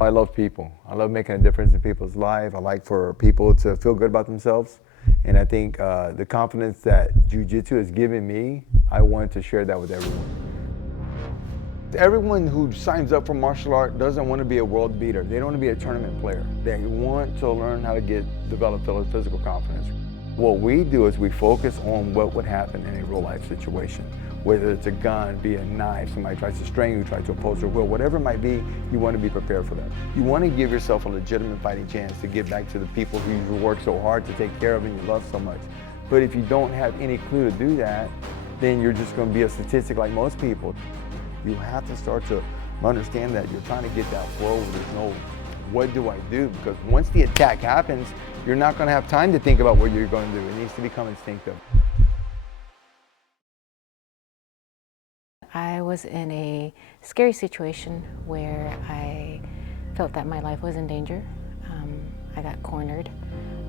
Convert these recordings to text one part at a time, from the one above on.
I love people. I love making a difference in people's lives. I like for people to feel good about themselves. And I think the confidence that Jiu-Jitsu has given me, I want to share that with everyone. Everyone who signs up for martial art doesn't want to be a world beater. They don't want to be a tournament player. They want to learn how to develop physical confidence. What we do is we focus on what would happen in a real life situation. Whether it's a gun, be a knife, somebody tries to strain you, tries to oppose your will, whatever it might be, you want to be prepared for that. You want to give yourself a legitimate fighting chance to give back to the people who you work so hard to take care of and you love so much. But if you don't have any clue to do that, then you're just going to be a statistic like most people. You have to start to understand that you're trying to get that flow where there's no, what do I do? Because once the attack happens, you're not going to have time to think about what you're going to do. It needs to become instinctive. I was in a scary situation where I felt that my life was in danger. I got cornered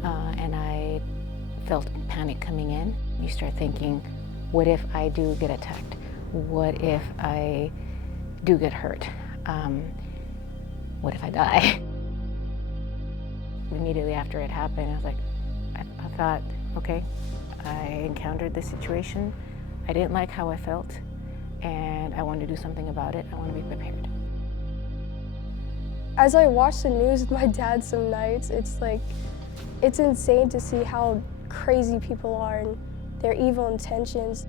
and I felt panic coming in. You start thinking, what if I do get attacked? What if I do get hurt? What if I die? Immediately after it happened, I was like, I thought, okay, I encountered this situation. I didn't like how I felt. And I wanted to do something about it. I want to be prepared. As I watch the news with my dad some nights, it's insane to see how crazy people are and their evil intentions.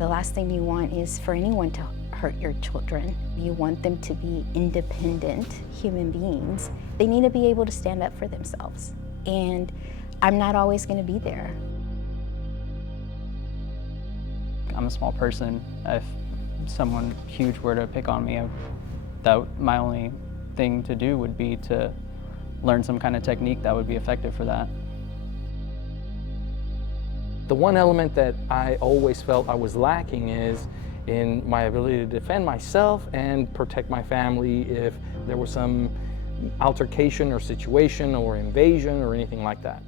The last thing you want is for anyone to hurt your children. You want them to be independent human beings. They need to be able to stand up for themselves. And I'm not always going to be there. I'm a small person. If someone huge were to pick on me, my only thing to do would be to learn some kind of technique that would be effective for that. The one element that I always felt I was lacking is in my ability to defend myself and protect my family if there was some altercation or situation or invasion or anything like that.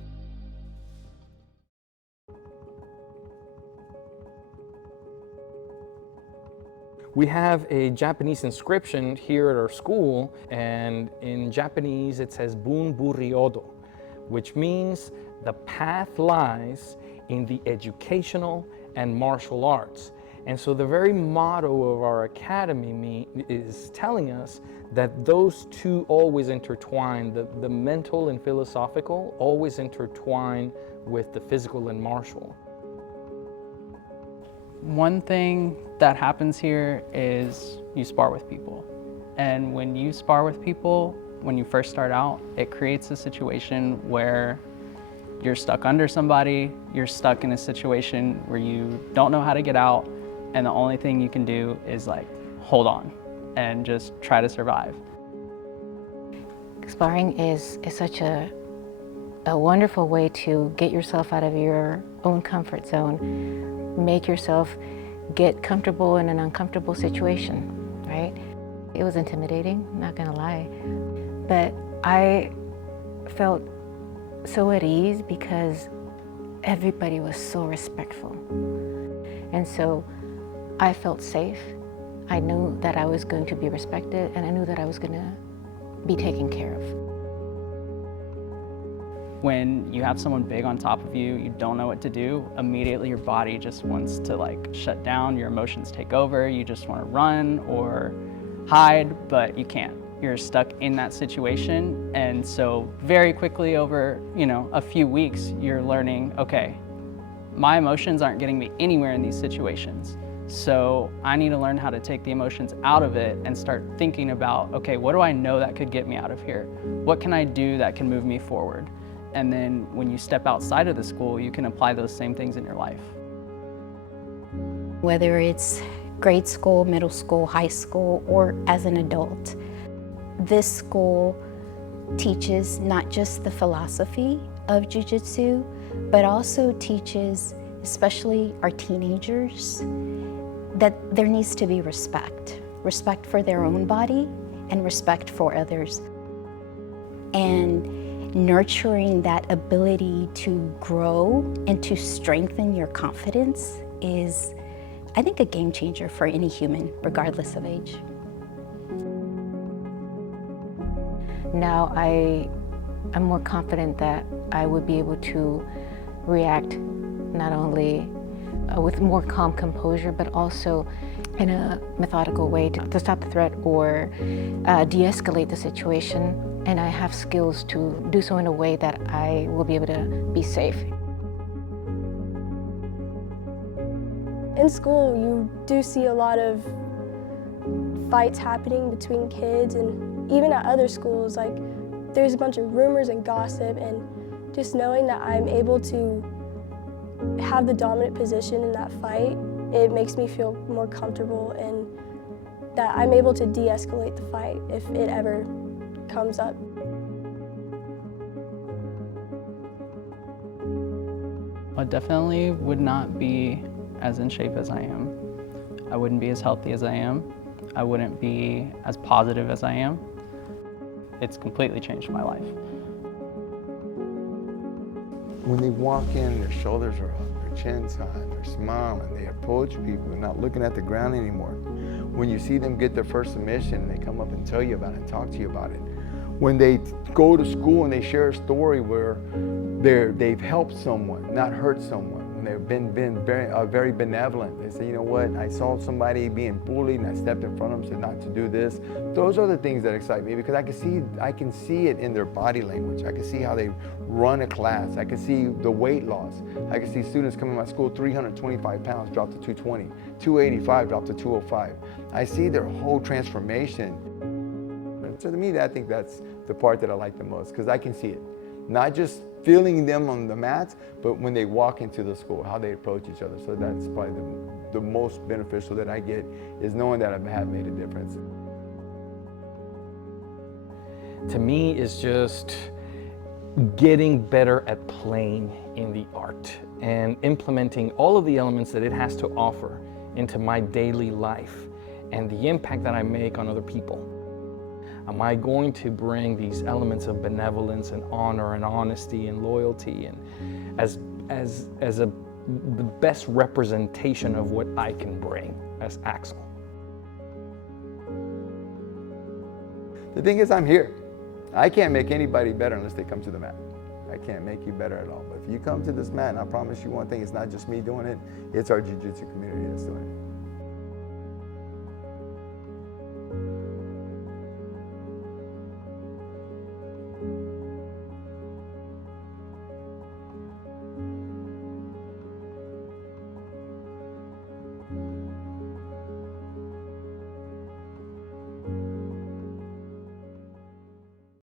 We have a Japanese inscription here at our school, and in Japanese it says Bun Burryodo, which means the path lies in the educational and martial arts. And so the very motto of our academy is telling us that those two always intertwine, the mental and philosophical always intertwine with the physical and martial. One thing that happens here is you spar with people. And when you spar with people, when you first start out, it creates a situation where you're stuck under somebody, you're stuck in a situation where you don't know how to get out, and the only thing you can do is like, hold on and just try to survive. Sparring is such a wonderful way to get yourself out of your own comfort zone. Make yourself get comfortable in an uncomfortable situation, right? It was intimidating, not gonna lie. But I felt so at ease because everybody was so respectful. And so I felt safe. I knew that I was going to be respected, and I knew that I was gonna be taken care of. When you have someone big on top of you, you don't know what to do, immediately your body just wants to like shut down, your emotions take over, you just want to run or hide, but you can't. You're stuck in that situation, and so very quickly over, a few weeks, you're learning, okay, my emotions aren't getting me anywhere in these situations. So I need to learn how to take the emotions out of it and start thinking about, okay, what do I know that could get me out of here? What can I do that can move me forward? And then when you step outside of the school, you can apply those same things in your life. Whether it's grade school, middle school, high school, or as an adult, this school teaches not just the philosophy of Jiu-Jitsu, but also teaches, especially our teenagers, that there needs to be respect. Respect for their own body and respect for others. And nurturing that ability to grow and to strengthen your confidence is, I think, a game changer for any human, regardless of age. Now I'm more confident that I would be able to react not only with more calm composure, but also in a methodical way to stop the threat or de-escalate the situation. And I have skills to do so in a way that I will be able to be safe. In school, you do see a lot of fights happening between kids, and even at other schools, like there's a bunch of rumors and gossip, and just knowing that I'm able to have the dominant position in that fight, it makes me feel more comfortable and that I'm able to de-escalate the fight if it ever comes up. I definitely would not be as in shape as I am. I wouldn't be as healthy as I am. I wouldn't be as positive as I am. It's completely changed my life. When they walk in, their shoulders are up, their chin's high, they're smiling, they approach people, they're not looking at the ground anymore. When you see them get their first submission, they come up and tell you about it, talk to you about it. When they go to school and they share a story where they've helped someone, not hurt someone, when they've been very benevolent. They say, you know what, I saw somebody being bullied and I stepped in front of them, said not to do this. Those are the things that excite me because I can see it in their body language. I can see how they run a class. I can see the weight loss. I can see students coming to my school 325 pounds drop to 220, 285 drop to 205. I see their whole transformation. So to me, I think that's the part that I like the most because I can see it. Not just feeling them on the mats, but when they walk into the school, how they approach each other. So that's probably the most beneficial that I get is knowing that I have made a difference. To me, it's just getting better at playing in the art and implementing all of the elements that it has to offer into my daily life and the impact that I make on other people. Am I going to bring these elements of benevolence and honor and honesty and loyalty and as the best representation of what I can bring as Axel? The thing is, I'm here. I can't make anybody better unless they come to the mat. I can't make you better at all. But if you come to this mat, and I promise you one thing, it's not just me doing it, it's our Jiu-Jitsu community that's doing it.